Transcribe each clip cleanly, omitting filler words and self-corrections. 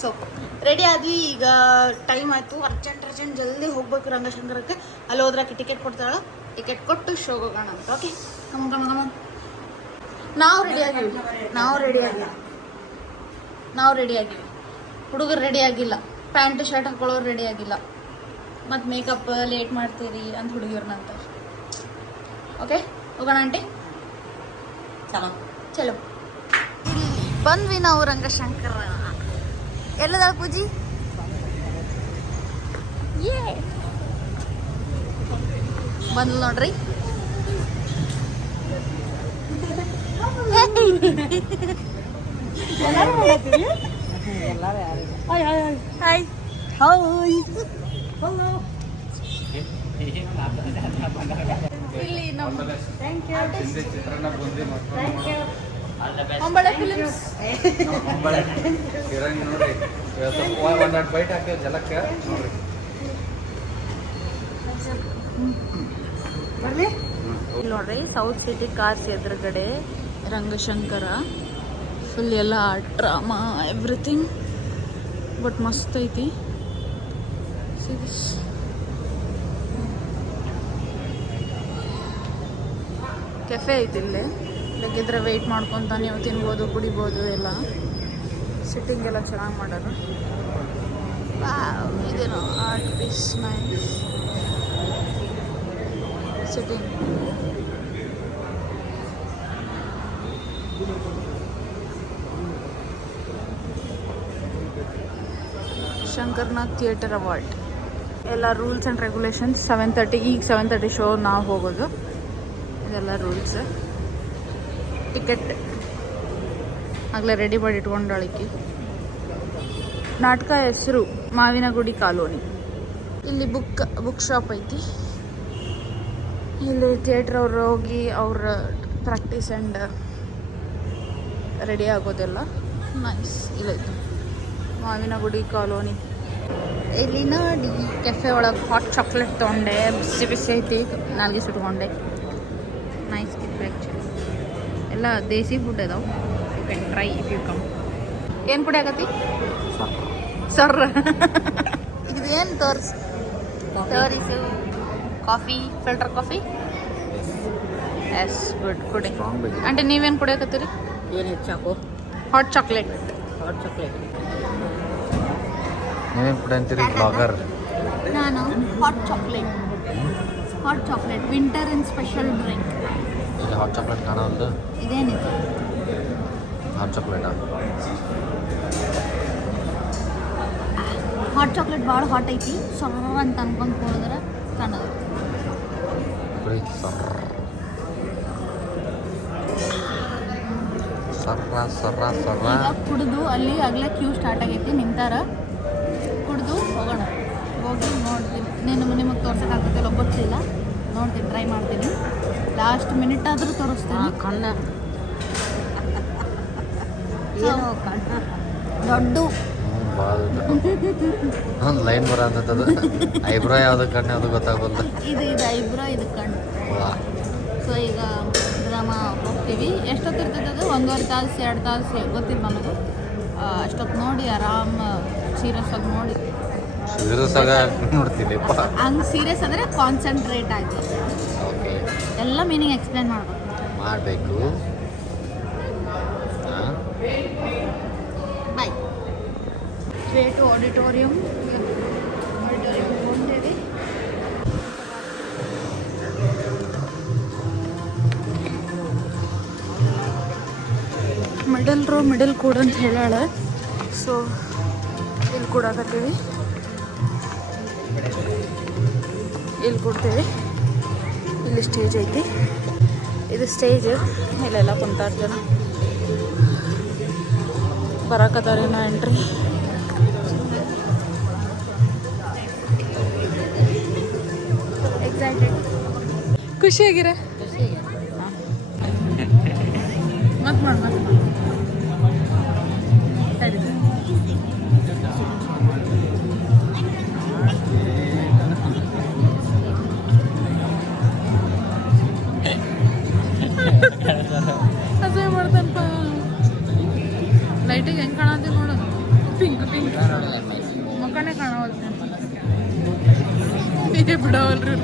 So ready ಆದ್ವಿ. ಈಗ time ಆಯಿತು, ಅರ್ಜೆಂಟ್ ಜಲ್ದಿ ಹೋಗ್ಬೇಕು ರಂಗಶಂಕರಕ್ಕೆ. ಅಲ್ಲಿ ಹೋದ್ರಾಕಿ ಟಿಕೆಟ್ ಕೊಡ್ತಾಳ, ಟಿಕೆಟ್ ಕೊಟ್ಟು ಶೋಗೆ ಹೋಗೋಣ ಅಂತ. ಓಕೆ, ಕಮ ನಾವು ರೆಡಿ ಆಗಿವಿ. ಹುಡುಗರು ರೆಡಿ ಆಗಿಲ್ಲ, ಪ್ಯಾಂಟ್ ಶರ್ಟ್ ಹಾಕೊಳ್ಳೋರು ರೆಡಿ ಆಗಿಲ್ಲ. ಮತ್ತು ಮೇಕಪ್ ಲೇಟ್ ಮಾಡ್ತೀರಿ ಅಂತ ಹುಡುಗಿಯವ್ರನ್ನ ಅಂತ. ಓಕೆ, ಹೋಗೋಣ ಆಂಟಿ. ಚಲೋ ಬಂದ್ವಿ ನಾವು ರಂಗಶಂಕರ. ಎಲ್ಲದ ಪೂಜಿ? ಬಂದ್ ನೋಡ್ರಿ. ಹಾಯ್ ಇಲ್ಲಿ ನಮ್ಮ ಅಂಬಳೆ ಫಿಲ್ಮ್ಸ್ ನೋಡ್ರಿ, ಸೌತ್ ಸಿಟಿ ಕಾರ್ಸ್ ಎದುರುಗಡೆ ರಂಗಶಂಕರ. ಫುಲ್ ಎಲ್ಲ ಡ್ರಾಮಾ ಎವ್ರಿಥಿಂಗ್, ಬಟ್ ಮಸ್ತ್ ಐತಿ. ಕೆಫೆ ಐತಿ ಇಲ್ಲಿ, ಬೇಕಿದ್ರೆ ವೆಯ್ಟ್ ಮಾಡ್ಕೊತ ನೀವು ತಿನ್ಬೋದು, ಕುಡಿಬೋದು ಎಲ್ಲ. ಸಿಟ್ಟಿಂಗ್ ಎಲ್ಲ ಚೆನ್ನಾಗಿ ಮಾಡೋರು. ಇದೇನೋ art piece, nice sitting. Shankarnath theatre award ಎಲ್ಲ ರೂಲ್ಸ್ ಆ್ಯಂಡ್ ರೆಗ್ಯುಲೇಷನ್ಸ್. 7:30, ಈಗ 7:30 ಶೋ ನಾವು ಹೋಗೋದು. ಇದೆಲ್ಲ ರೂಲ್ಸ್. ಟಿಕೆಟ್ ಆಗಲೇ ರೆಡಿ ಮಾಡಿ ಇಟ್ಕೊಂಡಳಿಕೆ. ನಾಟಕ ಹೆಸರು ಮಾವಿನಗುಡಿ ಕಾಲೋನಿ. ಇಲ್ಲಿ ಬುಕ್ ಶಾಪ್ ಐತಿ. ಇಲ್ಲಿ ಥಿಯೇಟ್ರ್ ಅವ್ರು ಹೋಗಿ ಅವ್ರ ಪ್ರಾಕ್ಟೀಸ್ ಆ್ಯಂಡ್ ರೆಡಿ ಆಗೋದೆಲ್ಲ ನೈಸ್. ಇಲ್ಲೈತಿ ಮಾವಿನಗುಡಿ ಕಾಲೋನಿ. ಇಲ್ಲಿ ನೋಡಿ, ಕೆಫೆ ಒಳಗೆ ಹಾಟ್ ಚಾಕ್ಲೇಟ್ ತೊಗೊಂಡೆ, ಬಿಸಿ ಐತಿ, ನಾಲ್ಗೆ ಸುಟ್ಕೊಂಡೆ. ನೈಸ್ ಕಿತ್ತು ಆ್ಯಕ್ಚುಲಿ. ಎಲ್ಲ ದೇಸಿ ಫುಡ್ ಅದಾವೆ, you can try if you come. ಏನು ಪುಡಿ ಆಗತ್ತಿ ಸರ್? ಇದೇನು ತೋರಿಸು. Coffee, filter coffee. Yes, good. ಕುಡಿ ಆಂಟಿ. ನೀವೇನು ಕುಡಿಯಕತ್ತೀರಿ? Hot chocolate. ನೀವೇನು ಕುಡಿಯಂತೀರಿ ಬ್ಲಾಗರ್? ನಾನು hot chocolate winter in special drink. ಇಲ್ಲಿ ಹಾಟ್ ಚಾಕ್ಲೇಟ್ ಕಾಣೋದು. ಇದೇನಿದೆ? ಹಾಟ್ ಚಾಕ್ಲೇಟಾ? ಹಾಟ್ ಚಾಕ್ಲೇಟ್ ಭಾಳ ಹಾಟ್ ಐತಿ. ಸರ್ರ ಅಂತ ಅನ್ಕೊಂಡು ಹೋದ್ರೆ ಕಾಣೋದು. ಈಗ ಕುಡಿದು ಅಲ್ಲಿ ಆಗಲೇ ಕ್ಯೂ ಸ್ಟಾರ್ಟ್ ಆಗೈತಿ, ನಿಂತಾರ. ಕುಡಿದು ಹೋಗೋಣ. ಹೋಗಿ ನೋಡ್ತೀನಿ. ನಿಮಗೆ ತೋರ್ಸೋಕ್ಕಾಗ್ತೈತಿಲ್ಲ ಗೊತ್ತಿಲ್ಲ, ನೋಡ್ತೀನಿ, ಟ್ರೈ ಮಾಡ್ತೀನಿ. ಲಾಸ್ಟ್ ಮಿನಿಟ್ ಆದರೂ ತೋರಿಸ್ತೀನಿ. ಕಣ್ಣ ದೊಡ್ಡ ಒಂದು ಲೈನ್ ಬರೋಂಥದ್ದು. ಐಬ್ರೋ ಯಾವುದು ಕಣ್ಣು ಯಾವುದು ಗೊತ್ತಾಗಲ್ಲ. ಇದು ಐಬ್ರೋ, ಇದು ಕಣ್ಣು. ಸೊ ಈಗ ಡ್ರಾಮಾ ಹೋಗ್ತೀವಿ. ಎಷ್ಟೊತ್ತಿರ್ತದೆ ಅದು? 1.5 ತಾಸು 2 ತಾಸು ಗೊತ್ತಿಲ್ಲ ನನಗೆ. ಅಷ್ಟೊತ್ತು ನೋಡಿ ಆರಾಮ್ ಸೀರಿಯಸ್ ಆಗಿ ನೋಡಿ. ನೋಡ್ತೀನಿ ಹಂಗೆ ಸೀರಿಯಸ್ ಅಂದರೆ ಕಾನ್ಸಂಟ್ರೇಟ್ ಆಗಿ ಎಲ್ಲ ಮೀನಿಂಗ್ ಎಕ್ಸ್ಪ್ಲೇನ್ ಮಾಡಬೇಕು. ಬಾಯ್. ಸ್ಟ್ರೇಟು ಆಡಿಟೋರಿಯಂ ಹೋಗ್ತೇವೆ. ಮಿಡಲ್ ಕೂಡ ಅಂತ ಹೇಳಾಳ. ಸೊ ಇಲ್ಲಿ ಕೂಡಾಕತ್ತೀವಿ, ಇಲ್ಲಿ ಕೊಡ್ತೇವೆ. ಇಲ್ಲಿ ಸ್ಟೇಜ್ ಐತಿ, ಇದು ಸ್ಟೇಜ್. ಇಲ್ಲೆಲ್ಲ ಕುಂತಾರ ಜನ, ಬರಾಕತ್ತಾರೇನೋ ಎಂಟ್ರಿ. ಎಕ್ಸೈಟೆಡ್, ಖುಷಿಯಾಗಿರ. ಮತ್ ಮಾಡಿ ಅದೇ ಮಾಡ್ತಾನಪ್ಪ. ಲೈಟಿಗೆ ಹೆಂಗೆ ಕಾಣತ್ತೀವಿ ನೋಡು, ಪಿಂಕ್ ಪಿಂಕ್. ಮುಖನೇ ಕಾಣವಲ್ತೆ ಇದೇ ಬಿಡವಲ್ರಿ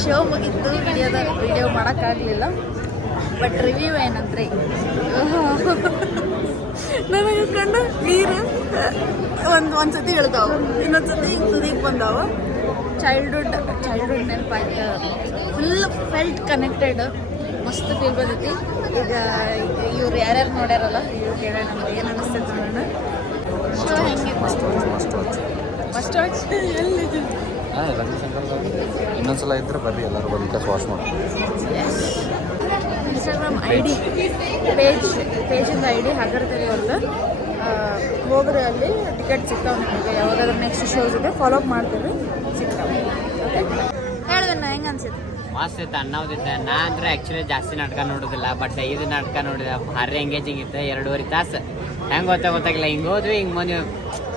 ಶೋ ಮುಗಿತ್ತು ವಿಡಿಯೋ ಮಾಡೋಕ್ಕಾಗಲಿಲ್ಲ ಬಟ್ ರಿವ್ಯೂ ಏನಂದ್ರೆ ನನಗೆ ಕಂಡು ನೀರು ಒಂದ್ಸತಿ ಇಳ್ದಾವ ಇನ್ನೊಂದ್ಸತಿ ಹಿಂಗೆ ತುದಿಗೆ ಬಂದಾವ ಚೈಲ್ಡ್ಹುಡ್ ನೆನಪಾಯ್ತು ಫುಲ್ ಫೆಲ್ಟ್ ಕನೆಕ್ಟೆಡ್ ಮಸ್ತ್ ಫೀಲ್ ಬಂದೈತಿ ಈಗ ಇವ್ರು ಯಾರ್ಯಾರು ನೋಡ್ಯಾರಲ್ಲ ಇವ್ರು ಕೇಳೋಣ ನಮ್ಗೆ ಏನು ಅನಿಸ್ತೈತೆ ನೋಡೋಣ ಶೋ ಹೆಂಗೆ ಫಸ್ಟ್ ವಾಚ್ ಎಲ್ಲಿದೆ ಇನ್ನೊಂದ್ಸಲ ಇದ್ರೆ ಬರ್ರಿ ಎಲ್ಲರೂ ಬಂದು ವಾಶ್ ಮಾಡಿ ಇನ್ಸ್ಟಾಗ್ರಾಮ್ ID ಪೇಜಿಂದ ID ಹಾಕಿರ್ತೀವಿ ಅವ್ರದ್ದು ಹೋಗ್ರಿ ಅಲ್ಲಿ ಟಿಕೆಟ್ ಸಿಗ್ತಾವೆ ನಿಮಗೆ ಯಾವಾಗಾದ್ರೂ ನೆಕ್ಸ್ಟ್ ಶೋಸ್ ಇದೆ ಫಾಲೋ ಅಪ್ ಮಾಡ್ತೀವಿ ಸಿಗ್ತಾವೆ ಓಕೆ ಹೇಳ್ದೇನ ಹೆಂಗೆ ಅನ್ಸುತ್ತೆ ಮಸ್ತ್ ಇತ್ತು ಅನ್ನೋದಿತ್ತು ನಾ ಅಂದ್ರೆ ಆ್ಯಕ್ಚುಲಿ ಜಾಸ್ತಿ ನಾಟಕ ನೋಡೋದಿಲ್ಲ ಬಟ್ ಇದು ನಾಟಕ ನೋಡಿದೆ ಭಾರಿ ಎಂಗೇಜಿಂಗ್ ಇತ್ತು 2.5 ತಾಸು ಹೆಂಗೆ ಗೊತ್ತಾಗಿಲ್ಲ ಹಿಂಗೆ ಹೋದ್ವಿ ಹಿಂಗೆ ಬಂದ್ವಿ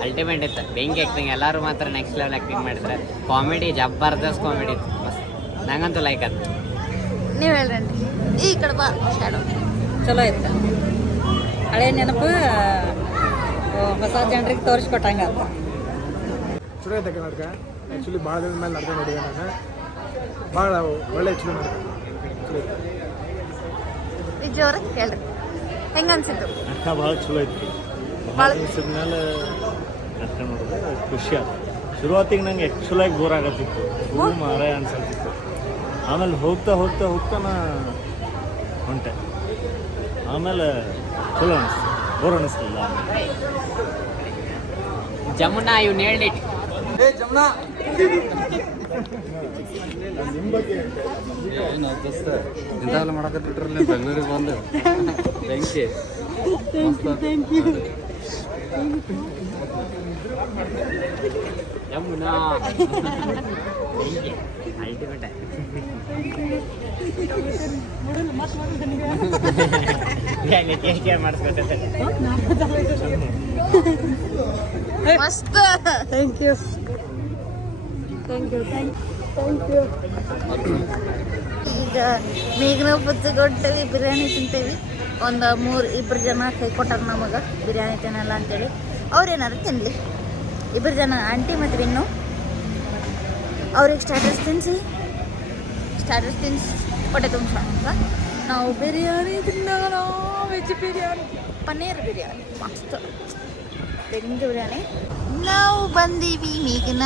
ಅಲ್ಟಿಮೇಟ್ ಇತ್ತು ಬೆಂಕಿ ಆ್ಯಕ್ಟಿಂಗ್ ಎಲ್ಲರೂ ಮಾತ್ರ ನೆಕ್ಸ್ಟ್ ಲೆವೆಲ್ ಆ್ಯಕ್ಟಿಂಗ್ ಮಾಡಿದ್ರೆ ಕಾಮಿಡಿ ಜಬರ್ದಸ್ತ್ ಕಾಮಿಡಿ ಇತ್ತು ಮಸ್ತ್ ನಂಗಂತೂ ಲೈಕ್ ಅದು ನೀವು ಹೇಳ್ರಿ ಈ ಕಡೆ ಬಾ ಶಾಡೋ ಚಲೋ ಇತ್ತು ಹಳೆ ನೆನಪು ಹೊಸ ಜನರಿಗೆ ತೋರಿಸ್ಕೊಟ್ಟಂಗ ಚಲೋ ಐತೆ ನಾಟಕ ಆ್ಯಕ್ಚುಲಿ ಭಾಳ ದಿನದ ಮೇಲೆ ನಾಟಕ ನೋಡಿದೆ ನಾನು ಭಾಳ ಒಳ್ಳೆ ಚಲೋ ನಾಟಕ ಚಲೋ ಇತ್ತು ಈಗ ಜೋರ ಹೇಳ್ರಿ ಹೆಂಗೆ ಅನ್ಸಿತ್ತು ನಾಟಕ ಭಾಳ ಚಲೋ ಐತಿ ಭಾಳ ದಿವಸದ ಮೇಲೆ ನಾಟಕ ನೋಡಿದ್ರೆ ಖುಷಿ ಆಯ್ತು ಶುರುವಾತಿಗೆ ನಂಗೆ ಆ್ಯಕ್ಚುಲಾಗಿ ಬೋರ್ ಆಗತ್ತಿತ್ತು ಫುಲ್ ಮಾರಾಯ ಅನ್ಸತ್ತಿತ್ತು ಆಮೇಲೆ ಹೋಗ್ತಾ ಹೋಗ್ತಾ ಹೋಗ್ತಾ ನಾ ಹೊಂಟೆ ಆಮೇಲೆ ಚಲೋ ಅನಿಸ್ತು ಬೋರ್ ಅನ್ನಿಸ್ಲಿಲ್ಲ ಜಮುನಾ ಇವ್ ನೇಲ್ಡ್ ಇಟ್ ಏನು ದೋಸ್ತ ಇಂಥವೆಲ್ಲ ಮಾಡಕತ್ತಿಟ್ರಲ್ಲಿ ಬೆಂಗಳೂರಿಗೆ ಬಂದು ಬೆಂಕಿ ಜಮುನಾ ಅಲ್ಟಿಮೇಟ್ ಮಾಡಿಸ್ಕೊತೈತೆ ಮಸ್ತ್ ಥ್ಯಾಂಕ್ ಯು ಈಗ ಮೇಘನ ಬುತ್ತಿಗೊಟ್ಟೇವಿ ಬಿರಿಯಾನಿ ತಿಂತೇವಿ ಒಂದು 2 ಜನ ಕೈ ಕೊಟ್ಟಾರ ನಮಗೆ ಬಿರಿಯಾನಿ ತಿನ್ನಲ್ಲ ಅಂತೇಳಿ ಅವ್ರೇನಾರು ತಿನ್ನಲಿ 2 ಜನ ಆಂಟಿ ಮತ್ತು ವಿನ್ನು ಅವ್ರಿಗೆ ಸ್ಟಾರ್ಟರ್ಸ್ ತಿನ್ನಿಸಿ ಹೊಟ್ಟೆ ತುಂಬಿಸೋಣ ನಾವು ಬಿರಿಯಾನಿ ತಿನ್ನೋಣ ವೆಜ್ ಬಿರಿಯಾನಿ ಪನ್ನೀರ್ ಬಿರಿಯಾನಿ ಮಸ್ತ್ ಬೆಂಗ ಬಿರಿಯಾನಿ ನಾವು ಬಂದೀವಿ ಮೇಘನ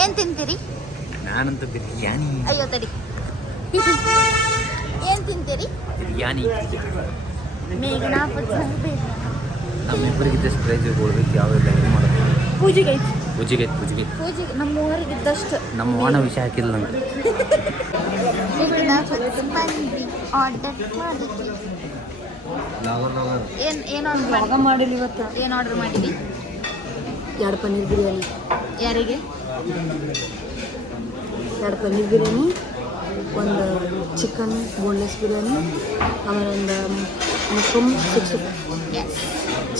ಏನ್ ತಿಂತೀರಿ ನಾನಂತೂ ಬಿರಿಯಾನಿ ಅಯ್ಯೋ ತಡಿ ಏನ್ ತಿಂತೀರಿ ಬಿರಿಯಾನಿ ಮೇಘನ ನಮ್ಮಿಬ್ಬರಿಗಿದ್ದಷ್ಟು ಪ್ರೈಸ್ ಕೊಡ್ಬೇಕು ಯಾವೆಲ್ಲ ಏನು ಮಾಡೋದು ಪೂಜೆಗೆ ಪೂಜೆಗೆ ನಮ್ಮ ಮೂವರಿಗಿದ್ದಷ್ಟು ನಮ್ಮ ಓಣ ವಿಷಯ ಹಾಕಿಲ್ಲ ನಂಗೆ ಆರ್ಡರ್ ಮಾಡಿದ್ವಿ ಏನು ಮಾಡಿಲ್ಲ ಇವತ್ತು ಏನು ಆರ್ಡರ್ ಮಾಡಿದ್ವಿ 2 ಪನ್ನೀರ್ ಬಿರಿಯಾನಿ ಯಾರಿಗೆ 2 ಪನ್ನೀರ್ ಬಿರಿಯಾನಿ ಒಂದು ಚಿಕನ್ ಬೋನ್ಲೆಸ್ ಬಿರಿಯಾನಿ ಆಮೇಲೆ ಒಂದು ಮಶ್ರೂಮ್ 65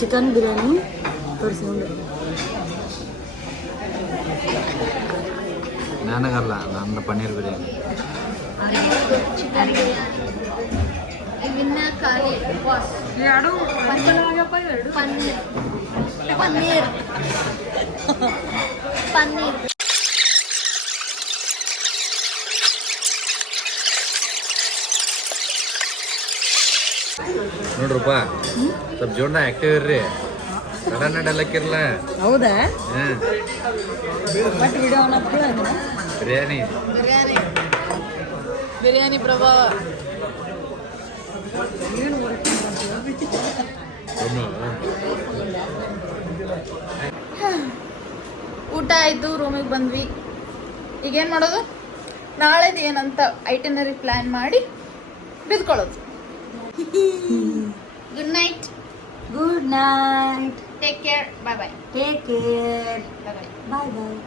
ಚಿಕನ್ ಬಿರಿಯಾನಿ ತೋರಿಸ್ಕೊಂಡು ನನಗಲ್ಲ ನನ್ನ ಪನ್ನೀರ್ ಬಿರಿಯಾನಿ ಚಿಕನ್ ಬಿರಿಯಾನಿ ಇವನ್ನ ಖಾಲಿ ಬಾಸ್ ಪನ್ನೀರ್ ನೋಡ್ರಪ್ಪ ಸ್ವಲ್ಪ ಜೋಡ್ನ ಆ್ಯಕ್ಟಿವ್ ಇರ್ರಿ ಸಡನ್ ನಡಲಕ್ಕಿರ್ಲ ಹೌದಾ ಹ್ಮ್ ಬಟ್ ವಿಡಿಯೋ ಆನ್ ಆಗ್ತಿಲ್ಲ ಬಿರಿಯಾನಿ ಬಿರಿಯಾನಿ ಪ್ರಭಾವ. ಊಟ ಆಯಿತು, ರೂಮಿಗೆ ಬಂದ್ವಿ. ಈಗೇನು ಮಾಡೋದು? ನಾಳೆದು ಏನಂತ ಐಟನರಿ ಪ್ಲ್ಯಾನ್ ಮಾಡಿ ಬಿದ್ಕೊಳ್ಳೋದು. Good night. Good night. Take care. Bye bye. Take care. Bye bye. Bye ಬಾಯ್.